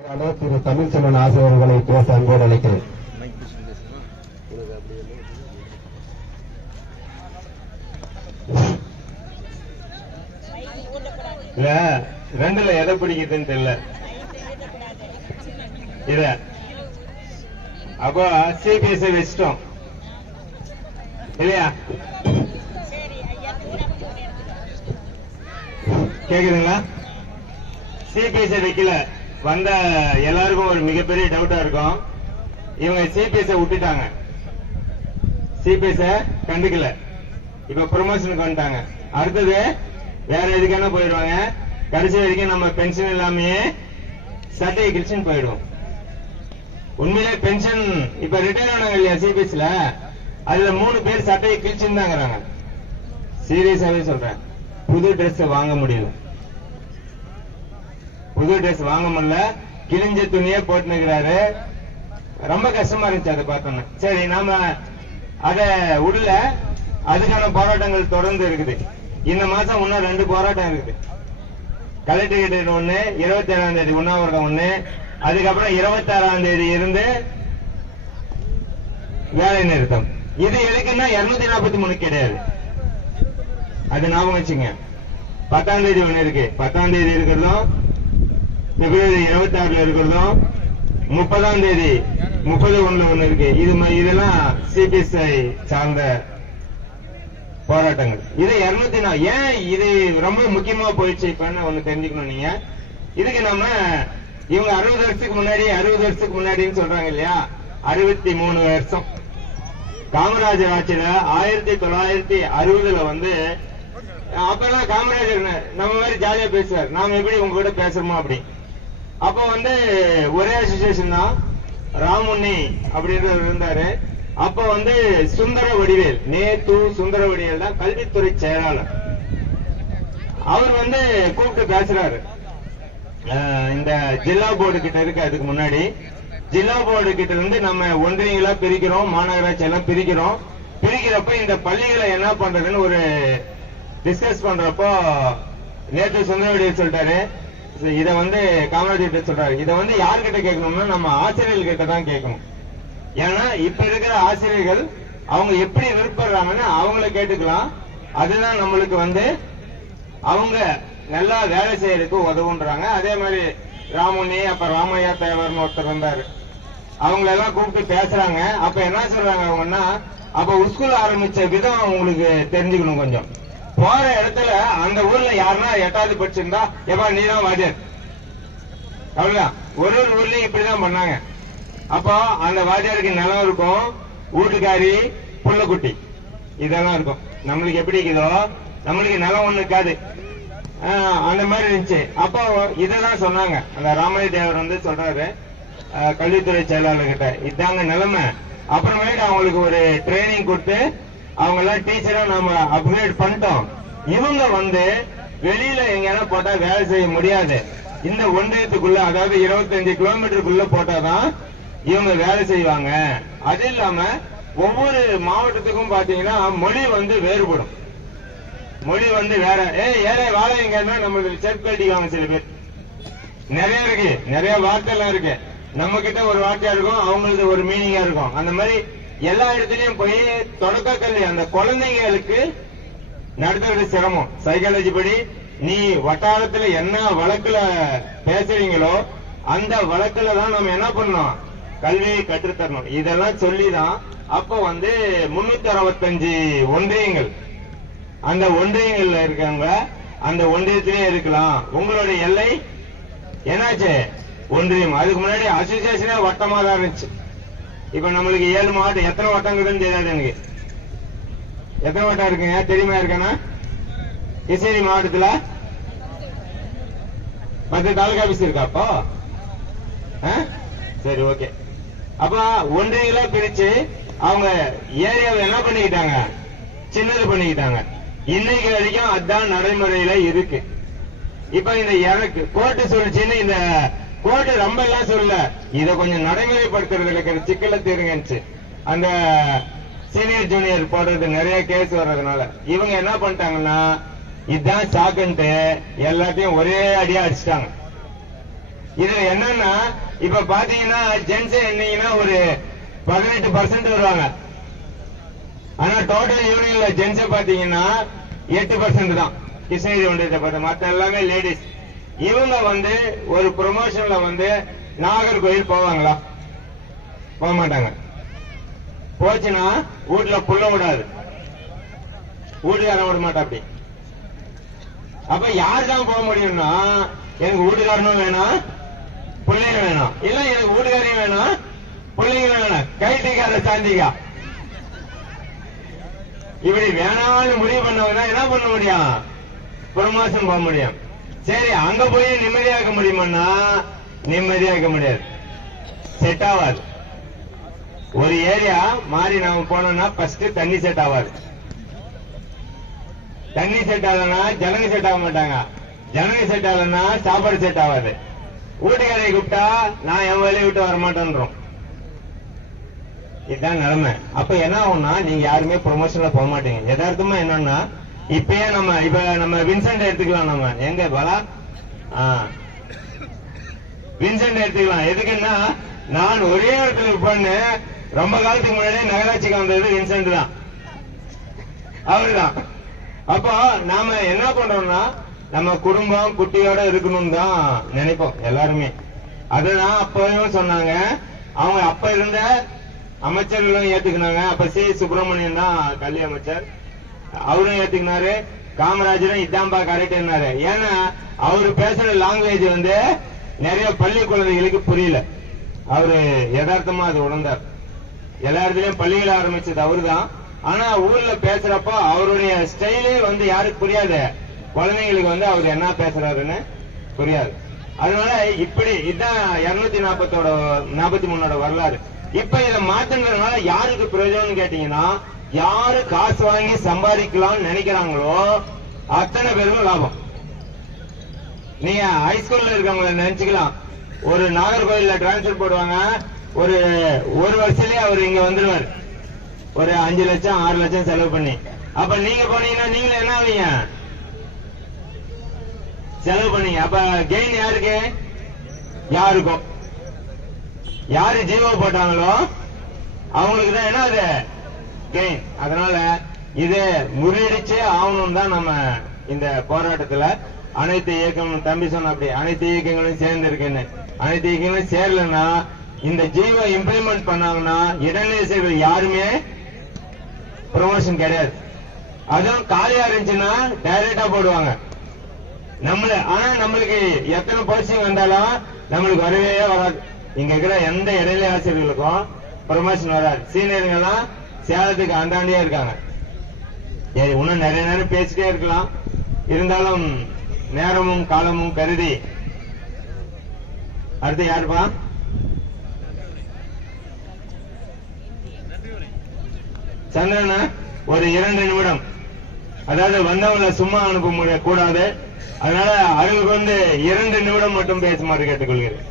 திரு தமிழ்ச்செல்வன் ஆசிரியர்களை பேச அன்போடு அழைக்கிறேன். இல்ல ரெண்டுல எதை பிடிக்குதுன்னு தெரியல. இத. அப்போ சிபிஎஸ்ஐ வச்சிட்டோம். இல்லையா? கேக்குதுங்களா? சிபிஎஸ்ஐ வைக்கல. வந்த எல்லாருக்கும் ஒரு மிகப்பெரிய டவுட்டா இருக்கும். இவங்க சிபிஎஸ் விட்டுட்டாங்க. சிபிஎஸ் கண்டுக்கல. இப்ப ப்ரொமோஷனுக்கு வந்துட்டாங்க. அடுத்தது வேற எதுக்கான போயிடுவாங்க? கடைசி வரைக்கும் நம்ம பென்ஷன் இல்லாமயே சட்டையை கிழிச்சுன்னு போயிடுவோம். உண்மையிலே பென்ஷன் இப்ப ரிட்டையர் ஆனாங்க இல்லையா சிபிஎஸ்ல அதுல மூணு பேர் சட்டையை கிழிச்சுன்னு தாங்கிறாங்க. சீரியஸாவே சொல்றேன். புது Dress வாங்க முடியும் புது Dress வாங்க முடியல. கிழிஞ்ச துணியே போட்டுனுக்கிறாரு ரொம்ப கஷ்டமா இருந்துச்சு அதை பார்த்தோன்னா சரி நாம அத உள்ள அதுக்கான போராட்டங்கள் தொடர்ந்து இருக்குது. இந்த மாசம் இன்னும் ரெண்டு போராட்டம் இருக்குது. கலெக்டர் கிட்ட ஒண்ணு இருபத்தி ஏழாம் தேதி உண்ணாவிரதம் ஒண்ணு அதுக்கப்புறம் இருபத்தி ஆறாம் தேதி இருந்து வேலை நிறுத்தம். இது எதுக்குன்னா இருநூத்தி நாற்பத்தி மூணு கிடையாது. அது ஞாபகம் வச்சுங்க. பத்தாம் தேதி ஒண்ணு இருக்கு. பத்தாம் தேதி இருக்கிறதும் பிப்ரவரி இருபத்தி ஆறுல இருக்கிறதும் முப்பதாம் தேதி முப்பது ஒண்ணு ஒண்ணு இருக்கு. இது இதெல்லாம் சிபிஎஸ்ஐ சார்ந்த போராட்டங்கள். இது இருநூத்தி நா ஏன் இது ரொம்ப முக்கியமா போயிடுச்சு இப்பன்னு ஒண்ணு தெரிஞ்சுக்கணும் நீங்க. இதுக்கு நம்ம இவங்க அறுபது வருஷத்துக்கு முன்னாடி அறுபது வருஷத்துக்கு முன்னாடின்னு சொல்றாங்க இல்லையா? அறுபத்தி மூணு வருஷம். காமராஜர் ஆட்சியில ஆயிரத்தி தொள்ளாயிரத்தி அறுபதுல வந்து அப்பெல்லாம் காமராஜர் நம்ம மாதிரி ஜாலியா பேசுவார். நாம எப்படி உங்க கூட பேசுறோமோ அப்படி. அப்ப வந்து ஒரே அசோசியேஷன் தான் ராமுன்னி அப்படின்றவர் இருந்தாரு. அப்ப வந்து சுந்தர வடிவேல் நேத்து சுந்தர வடிவேல் தான் கல்வித்துறை செயலாளர். அவர் வந்து கூப்பிட்டு பேசுறாரு. இந்த ஜில்லா போர்டு கிட்ட இருக்கு அதுக்கு முன்னாடி. ஜில்லா போர்டு கிட்ட இருந்து நம்ம ஒன்றியங்களா பிரிக்கிறோம் மாநகராட்சி எல்லாம் பிரிக்கிறோம். பிரிக்கிறப்ப இந்த பள்ளிகளை என்ன பண்றதுன்னு ஒரு டிஸ்கஸ் பண்றப்போ நேற்று சுந்தரவடியில் சொல்லிட்டாரு. இத வந்து காமராஜர் கிட்ட சொல்றாரு. இத வந்து யார்கிட்ட கேட்கணும்னா நம்ம ஆசிரியர்கள் கிட்ட தான் கேட்கணும். ஏன்னா இப்ப இருக்கிற ஆசிரியர்கள் அவங்க எப்படி விருப்பறாங்கன்னு அவங்கள கேட்டுக்கலாம். அதுதான் நம்மளுக்கு வந்து அவங்க நல்லா வேலை செய்யறதுக்கு உதவுன்றாங்க. அதே மாதிரி ராமுனி அப்ப ராமையா தேவர்னு ஒருத்தர் வந்தாரு. அவங்கள எல்லாம் கூப்பிட்டு பேசுறாங்க. அப்ப என்ன சொல்றாங்க அவங்கன்னா அப்ப ஸ்கூல் ஆரம்பிச்ச விதம் உங்களுக்கு தெரிஞ்சுக்கணும் கொஞ்சம். போற இடத்துல அந்த ஊர்ல யாருன்னா எட்டாவது படிச்சிருந்தா எப்பா நீ தான் வாத்தியார். அவ்வளவுதான். ஒரு ஒரு ஊர்லயும் இப்படிதான் பண்ணாங்க. அப்போ அந்த வாத்தியாருக்கு நிலம் இருக்கும் வீட்டுக்காரி புள்ளக்குட்டி. இதெல்லாம் இருக்கும். நம்மளுக்கு எப்படி இருக்குதோ நம்மளுக்கு நிலம் ஒண்ணு இருக்காது. ஆஹ் அந்த மாதிரி இருந்துச்சு. அப்போ இதெல்லாம் சொன்னாங்க. அந்த ராமலிங்க தேவர் வந்து சொல்றாரு ஆஹ் கல்வித்துறை செயலாளர் கிட்ட இதாங்க நிலைமை. அப்புறமேட்டு அவங்களுக்கு ஒரு ட்ரைனிங் கொடுத்து அவங்க எல்லாம் டீச்சரா நாம அப்கிரேட் பண்ணிட்டோம். இவங்க வந்து வெளியில எங்கேனா போட்டா வேலை செய்ய முடியாது. இந்த ஒன்றியத்துக்குள்ள அதாவது 25 கிலோமீட்டருக்குள்ள போட்டாதான் இவங்க வேலை செய்வாங்க. அது இல்லாம ஒவ்வொரு மாவட்டத்துக்கும் பாத்தீங்கன்னா மொழி வந்து வேறுபடும். மொழி வந்து வேற ஏ ஏழை வாழை எங்கன்னா நம்மளுக்கு செருப்பு கட்டிக்குவாங்க சில பேர். நிறைய இருக்கு. நிறைய வார்த்தை எல்லாம் இருக்கு. நம்ம கிட்ட ஒரு வார்த்தையா இருக்கும் அவங்களுக்கு ஒரு மீனிங்கா இருக்கும். அந்த மாதிரி எல்லா இடத்துலயும் போய் தொடக்க கல்வி அந்த குழந்தைங்களுக்கு நடத்துறது சிரமம். சைக்காலஜி படி நீ வட்டாரத்துல என்ன வழக்குல பேசுறீங்களோ அந்த வழக்குல தான் நம்ம என்ன பண்ணோம் கல்வியை கற்றுத்தரணும். இதெல்லாம் சொல்லிதான் அப்ப வந்து முன்னூத்தி அறுபத்தஞ்சு ஒன்றியங்கள். அந்த ஒன்றியங்கள்ல இருக்கவங்க அந்த ஒன்றியத்திலே இருக்கலாம். உங்களுடைய எல்லை என்னாச்சு? ஒன்றியம். அதுக்கு முன்னாடி அசோசியேஷனே வட்டமா தான் இருந்துச்சு. இப்ப நம்மளுக்கு ஏழு மாவட்டம் எத்தனை வட்டங்குதுன்னு தெரியாது எனக்கு. எத்தனை வட்டம் இருக்குங்க? தெரியுமா இருக்கேன்னா கிருஷ்ணகிரி மாவட்டத்துல? பத்து தாலுகா ஆபீஸ் இருக்கா அப்போ? சரி ஓகே. அப்ப ஒன்றியங்களா பிரிச்சு அவங்க ஏரியாவை என்ன பண்ணிக்கிட்டாங்க? சின்னது பண்ணிக்கிட்டாங்க. இன்னைக்கு வரைக்கும் அதான் நடைமுறையில இருக்கு. இப்ப இந்த எனக்கு கோர்ட்டு சொல்லிச்சுன்னு இந்த கோர்டு ரொம்ப எல்லாம் சொல்லல இத கொஞ்சம் நடைமுறைப்படுத்துறதுல சிக்கல தீருங்கன்னு அந்த சீனியர் ஜூனியர் போடுறது நிறைய கேஸ் வர்றதுனால. இவங்க என்ன பண்ணிட்டாங்கன்னா இதுதான் சாக்குன்ட்டு எல்லாத்தையும் ஒரே அடியா அடிச்சிட்டாங்க. இதுல என்னன்னா இப்ப பாத்தீங்கன்னா ஜென்ஸ் என்னீங்கன்னா ஒரு பதினெட்டு பர்சன்ட் வருவாங்க. ஆனா டோட்டல் யூனியன்ல ஜென்ஸ் பாத்தீங்கன்னா எட்டு பர்சன்ட் தான். கிருஷ்ணகிரி ஒன்றியத்தை பார்த்த மத்த எல்லாமே லேடிஸ் இவங்க வந்து ஒரு ப்ரொமோஷன்ல வந்து நாகர்கோயில் போவாங்களா? போக மாட்டாங்க. போச்சுன்னா வீட்டுல புள்ள விடாது. வீட்டுக்காரன் விட மாட்டா அப்படி. அப்ப யாருதான் போக முடியும்னா எனக்கு வீட்டுக்காரனும் வேணாம் பிள்ளைங்க வேணும். இல்ல எனக்கு வீட்டுக்காரையும் வேணும் பிள்ளைங்க வேணும். கைட்டிக்கார சாந்திக்கா இப்படி வேணாம்னு முடிவு பண்ணவங்க என்ன பண்ண முடியும்? ப்ரொமோஷன் போக முடியும். சரி அங்க போய் நிம்மதியா இருக்க முடியுமான்னா நிம்மதியா இருக்க முடியாது. செட் ஆகாது ஒரு ஏரியா மாறி நாம போனோம்னா ஃபர்ஸ்ட் தண்ணி செட் ஆகாது தண்ணி செட் ஆகலன்னா ஜனங்க செட் ஆக மாட்டாங்க. ஜனங்க செட் ஆகலன்னா சாப்பாடு செட் ஆகாது வீட்டுக்காரையை கூப்பிட்டா நான் என் வேலையை விட்டு வர மாட்டேன்றோம் இதுதான் நிலைமை. அப்ப என்ன ஆகும்னா நீங்க யாருமே ப்ரொமோஷன்ல போக மாட்டீங்க. எதார்த்தமா என்னன்னா இப்பயே நம்ம இப்ப நம்ம வின்சென்ட் எடுத்துக்கலாம் நம்ம. எங்க பலா? வின்சென்ட் எடுத்துக்கலாம். எதுக்குன்னா நான் ஒரே இடத்துல பண்ணு ரொம்ப காலத்துக்கு முன்னாடி நகராட்சிக்கு வந்தது வின்சென்ட் தான். அவருதான். அப்போ நாம என்ன பண்றோம்னா நம்ம குடும்பம் குட்டியோட இருக்கணும்னு தான் நினைப்போம் எல்லாருமே. அதுதான் அப்பவும் சொன்னாங்க. அவங்க அப்ப இருந்த அமைச்சர்களும் ஏத்துக்கினாங்க. அப்ப சி. சுப்பிரமணியன் தான் கல்வி அமைச்சர். அவரும் ஏத்துக்கினாரு காமராஜரும் இதாம்பா கரெக்ட்னாரு ஏன்னா அவரு பேசுற லாங்குவேஜ் வந்து நிறைய பள்ளி குழந்தைகளுக்கு புரியல. அவரு யதார்த்தமா அது உணர்ந்தார். எல்லா இடத்துலயும் பள்ளிகள் ஆரம்பிச்சது அவருதான். ஆனா ஊர்ல பேசுறப்போ அவருடைய ஸ்டைலே வந்து யாருக்கு புரியாது. குழந்தைங்களுக்கு வந்து அவர் என்ன பேசுறாருன்னு புரியாது. அதனால இப்படி இதுதான் இருநூத்தி நாற்பத்தோட நாற்பத்தி மூணோட வரலாறு. இப்ப இதை மாத்துனதுனால யாருக்கு பிரயோஜனம்னு கேட்டீங்கன்னா யாரு காசு வாங்கி சம்பாதிக்கலாம்னு நினைக்கிறாங்களோ அத்தனை பேருக்கும் லாபம். நீங்க ஹைஸ்கூல்ல இருக்கவங்கள நினைச்சுக்கலாம். ஒரு நாகர்கோயில்ல டிரான்ஸ்பர் போடுவாங்க. ஒரு ஒரு வருஷத்துலயே அவர் இங்க வந்துருவார். ஒரு அஞ்சு லட்சம் ஆறு லட்சம் செலவு பண்ணி. அப்ப நீங்க போனீங்கன்னா நீங்களும் என்ன ஆவீங்க? செலவு பண்ணீங்க. அப்ப கெயின் யாருக்கு? யாருக்கும்? யாரு ஜீவோ போட்டாங்களோ அவங்களுக்கு தான் என்ன அது அதனால இது முறியடிச்சே ஆகணும் தான் நம்ம இந்த போராட்டத்துல அனைத்து இயக்கங்களும் தம்பி சொன்ன அப்படி அனைத்து இயக்கங்களும் சேர்ந்து இருக்குன்னு அனைத்து இயக்கங்களும் சேரலன்னா இந்த ஜீவோ இம்ப்ளிமெண்ட் பண்ணாங்கன்னா இடைநிலை செய்வது யாருமே ப்ரொமோஷன் கிடையாது. அதுவும் காலியா இருந்துச்சுன்னா டைரக்டா போடுவாங்க. நம்மள ஆனா நம்மளுக்கு எத்தனை போஸ்டிங் வந்தாலும் நம்மளுக்கு வரவே வராது. இங்க இருக்கிற எந்த இடைநிலை ஆசிரியர்களுக்கும் ப்ரொமோஷன் வராது. சீனியர்கள்லாம் எல்லாம் சேலத்துக்கு அந்தாண்டியே இருக்காங்க. சரி இன்னும் நிறைய நேரம் பேசிட்டே இருக்கலாம். இருந்தாலும் நேரமும் காலமும் கருதி. அடுத்து யாருப்பா? சந்திரனா ஒரு இரண்டு நிமிடம். அதாவது வந்தவங்களை சும்மா அனுப்ப முடிய கூடாது. அதனால அவங்களுக்கு வந்து இரண்டு நிமிடம் மட்டும் பேசுமாறு கேட்டுக்கொள்கிறேன்.